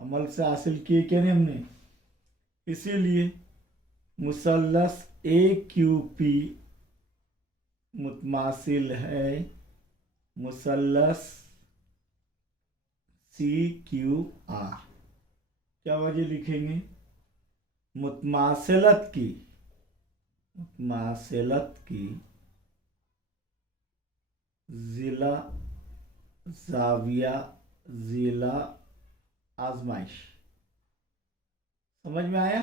अमल से हासिल किए क्या नहीं हमने। इसीलिए मुसल्लस ए क्यू पी मुतमासिल है मुसल्लस सी क्यू आर। क्या वजह लिखेंगे, मुतमासिलत की जिला जाविया जिला आजमाइश। समझ में आया।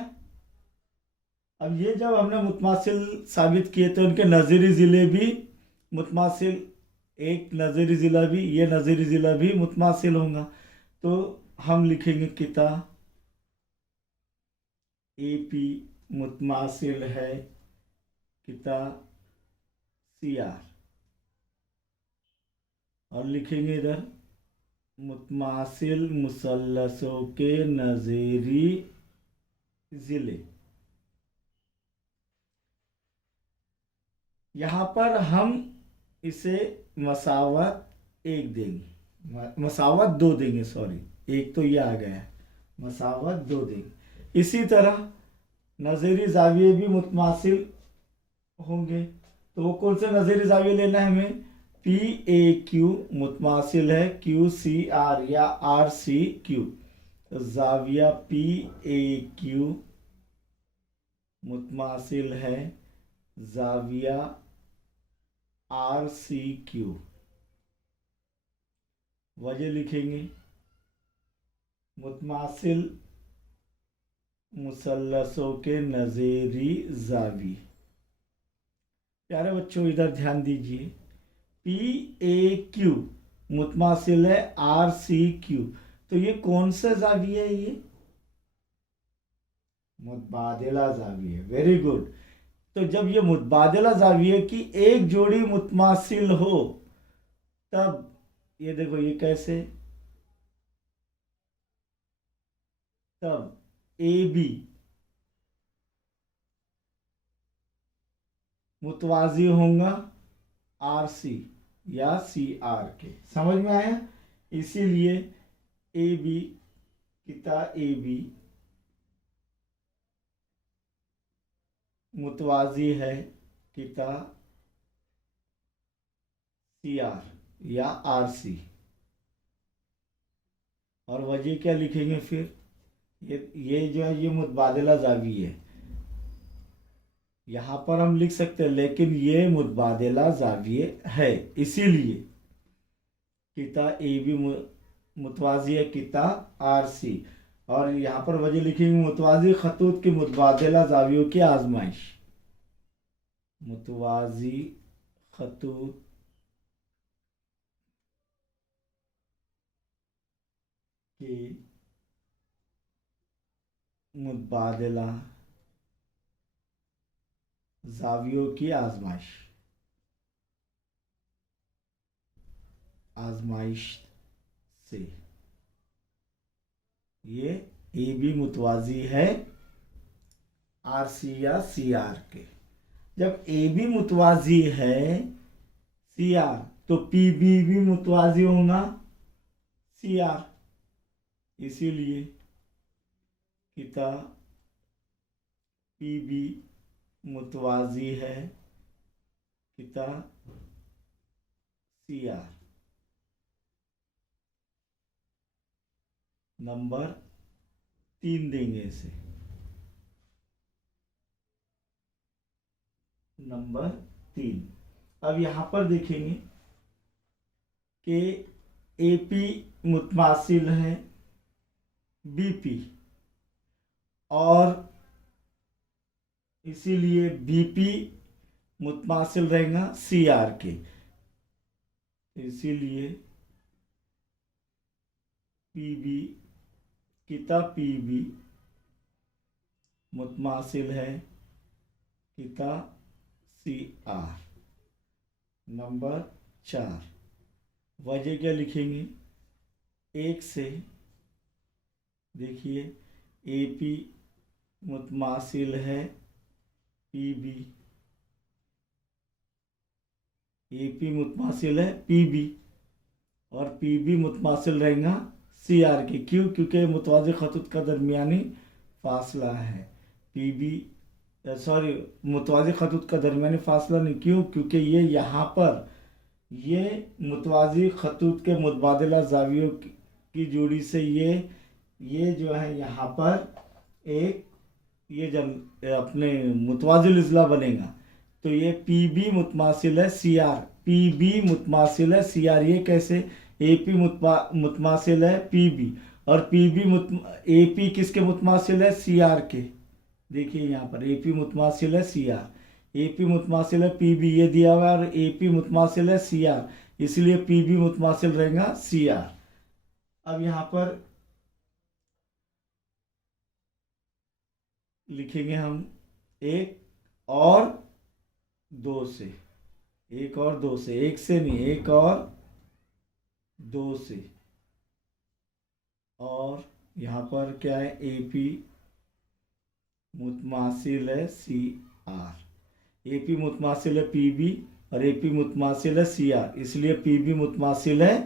अब ये जब हमने मुतमासिल साबित किए तो उनके नज़ीरी ज़िले भी मुतमासिल, एक नज़ीरी ज़िला भी, ये नज़ीरी ज़िला भी मुतमासिल होगा। तो हम लिखेंगे किता ए पी मुतमासिल है किता सी आर, और लिखेंगे इधर मुतमासिल मुसल्लसों के नज़ीरी ज़िले। यहाँ पर हम इसे मसावत एक देंगे, मसावत दो देंगे, सॉरी एक तो ये आ गया है, मसावत दो देंगे। इसी तरह नज़ीरी ज़ाविये भी मुतमासिल होंगे। तो वो कौन से नज़ीरी ज़ाविये लेना है हमें, पी ए क्यू मुतमासिल है क्यू सी आर या आर सी क्यू। तो ज़ाविया पी ए क्यू मुतमासिल है ज़ाविया आर सी क्यू। वजह लिखेंगे, मुतमासिल मुसल्लसों के नज़ीरी ज़ावी। प्यारे बच्चों इधर ध्यान दीजिए, पी ए क्यू मुतमासिल है आर सी क्यू। तो ये कौन सा ज़ाविया है, ये मुतबादिला ज़ाविया। Very good. तो जब ये मुतबादिला ज़ाविया की एक जोड़ी मुतमासिल हो तब ये देखो ये कैसे, तब ए बी मुतवाजी होगा आर सी या सी आर के। समझ में आया। इसीलिए ए बी किता ए बी मुतवाजी है किता सी आर या आर सी। और वजह क्या लिखेंगे फिर, ये जो है ये मुतबादिला ज़ावी है, यहाँ पर हम लिख सकते हैं, लेकिन ये मुतबादिला ज़ाविये है। इसीलिए किता ए बी मुतवाजी है किता आर सी। और यहाँ पर वजह लिखेंगे मुतवाजी खतूत की मुतबादिला ज़ावियों की आजमाइश। मुतवाजी खतूत की मुतबादिला ज़ावियों की आजमाइश से ये ए बी मुतवाजी है आर सी या सी आर के। जब ए बी मुतवाजी है सी आर तो पी बी भी मुतवाजी होगा सी आर। इसीलिए किता पी बी मुतवाजी है किता सी आर। नंबर 3 देंगे इसे, नंबर 3। अब यहां पर देखेंगे कि एपी मुतमासिल है बीपी, और इसीलिए बीपी मुतमासिल रहेगा सीआर के। इसीलिए पीबी किता पीबी मुतमासिल है किता सीआर। नंबर 4 वजह क्या लिखेंगे, एक से देखिए एपी मुतमासिल है पीबी, एपी मुतमासिल है पीबी और पीबी मुतमासिल रहेगा सी आर के। क्यों? क्योंकि मुतवाज़ी खतूत का दरमियानी फासला है पी बी, सॉरी मुतवाज़ी खतूत का दरमियानी फासला नहीं। क्यों? क्योंकि ये यहाँ पर ये मुतवाज़ी खतूत के मुतबादिला ज़ावियों की जोड़ी से ये जो है यहाँ पर एक ये जब अपने मुतवाज़िल इज़्ला बनेगा तो ये पी बी मुतमासिल है सी आर, पी बी मुतमासिल है सी आर। ये कैसे? ए पी मुतमासिल है पी बी, और पी बी ए पी किसके मुतमासिल है? सी आर के। देखिए यहाँ पर ए पी मुतमासिल है सी आर, ए पी मुतमासिल है पी बी, ये दिया हुआ है, और ए पी मुतमासिल है सी आर, इसलिए पी बी मुतमासिल रहेगा सी आर। अब यहाँ पर लिखेंगे हम एक और दो से, एक और दो से, एक से नहीं, एक और दो से। और यहाँ पर क्या है? ए पी मुतमासिल है सी आर, ए पी मुतमासिल है पी बी, और ए पी मुतमासिल है सी आर, इसलिए पी बी मुतमासिल है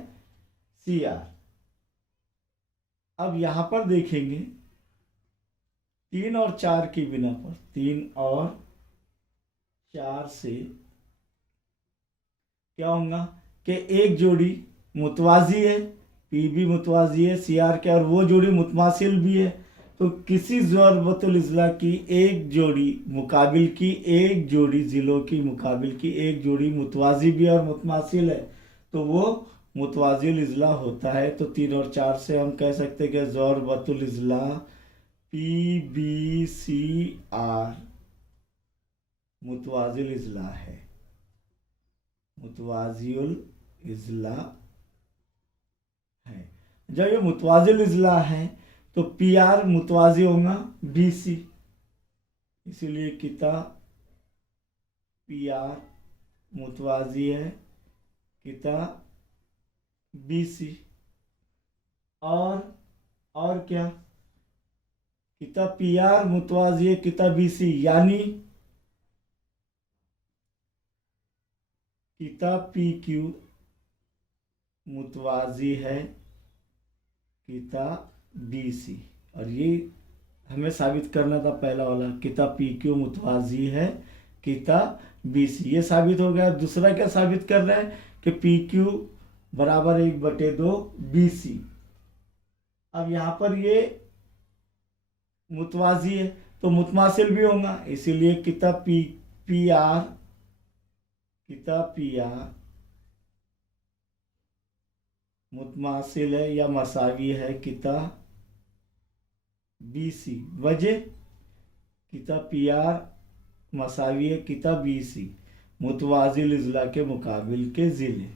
सी आर। अब यहाँ पर देखेंगे 3 और 4 की बिना पर, 3 और 4 से क्या होगा कि एक जोड़ी मुतवाज़ी है, पी बी मुतवाज़ी है सी आर के, और वो जोड़ी मुतमासिल भी है। तो किसी ज़रबतुल इज़्ला की एक जोड़ी मुकाबिल की, एक जोड़ी ज़िलों की मुकाबिल की एक जोड़ी मुतवाज़ी भी और मुतमासिल है, तो वो मुतवाज़िल इज़्ला होता है। तो 3 और 4 से हम कह सकते हैं कि ज़रबतुल इज़्ला पी बी सी आर मुतवाज़िल इज़्ला है, मुतवाज़िल इज़्ला है। जब ये मुतवाज़िल इज़्ला है तो पी आर मुतवाज़ी होगा बी सी, इसीलिए किताब पी आर मुतवाज़ी है किताब बी सी। और क्या? किताब पी आर मुतवाज़ी है किताब बी सी, यानी किताब पी क्यू मुतवाज़ी है किताब बी सी। और ये हमें साबित करना था पहला वाला, किताब पी क्यू मुतवाज़ी है किताब बी सी, ये साबित हो गया। दूसरा क्या साबित कर रहा है कि पी क्यू बराबर 1/2 बी सी। अब यहाँ पर ये मुतवाज़ी है तो मुतमासिल भी होगा, इसीलिए किताब पी आर मुतमासिल है या मसावी है किताब बी सी। वजह किताब पी आर मसावी है किताब बी सी, मुतवाज़िल इज़्ला के मुकाबिल के ज़िले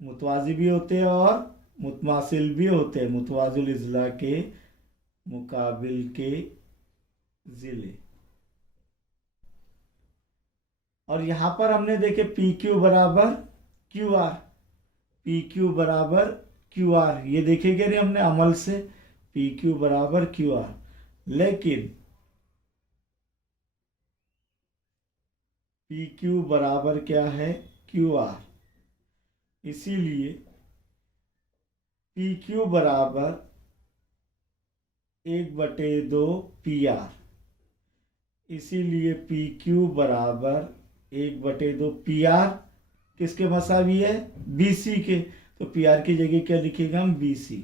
मुतवाज़ी भी होते हैं और मुतमासिल भी होते हैं, मुतवाज़िल इज़्ला के मुकाबिल के ज़िले। और यहाँ पर हमने देखे पी क्यू बराबर क्यू आर, पी क्यू बराबर क्यू आर, ये देखेंगे नहीं हमने अमल से, पी क्यू बराबर क्यू आर। लेकिन पी क्यू बराबर क्या है? क्यू आर, इसीलिए पी क्यू बराबर 1/2 पी आर, इसीलिए पी क्यू बराबर 1/2 पी आर किसके मसावी है? बी सी के। तो पी आर की जगह क्या लिखेगा हम? B C.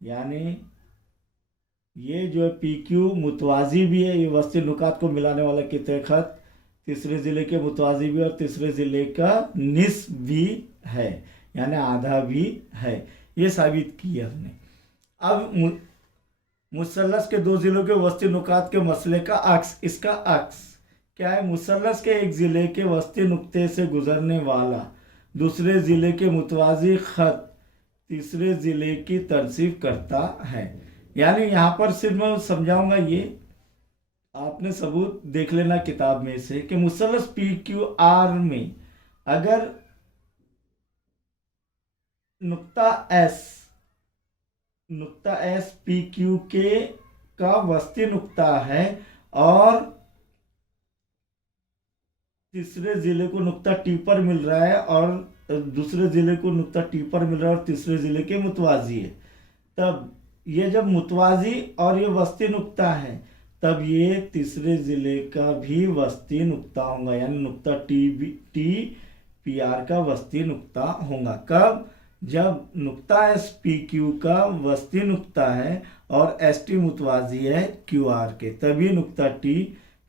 यानी ये जो है पी क्यू मुतवाज़ी भी है, ये वस्ती नुकात को मिलाने वाला कितने खत, तीसरे ज़िले के मुतवाज़ी भी और तीसरे ज़िले का निस्फ भी है, यानी आधा भी है। ये साबित किया हमने। अब मुसल्लस के 2 ज़िलों के वस्ती नुकात के मसले का अक्स, इसका अक्स क्या है? मुसल्लस के एक ज़िले के वस्ती नुक्ते से गुजरने वाला दूसरे ज़िले के मुतवाज़ी ख़त तीसरे ज़िले की तरसीफ करता है। यानी यहाँ पर सिर्फ मैं समझाऊंगा, ये आपने सबूत देख लेना किताब में से कि मुसल्लस पी क्यू आर में अगर नुक्ता एस पी क्यू के का वस्ती नुक्ता है और तीसरे ज़िले को नुक्ता टी पर मिल रहा है और दूसरे ज़िले को नुक्ता टी पर मिल रहा है और तीसरे ज़िले के मुतवाजी है, तब ये जब मुतवाजी और ये वस्ती नुक्ता है तब ये तीसरे ज़िले का भी वस्ती नुक्ता होगा, यानी नुक्ता टी पी आर का वस्ती नुक्ता होगा। कब? जब नुक्ता एस पी क्यू का वस्ती नुक्ता है और एस टी मुतवाजी है क्यू आर के, तभी नुक्ता टी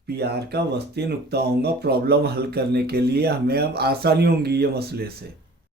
पी आर का वस्ती नुक्ता होगा। प्रॉब्लम हल करने के लिए हमें अब आसानी होगी ये मसले से।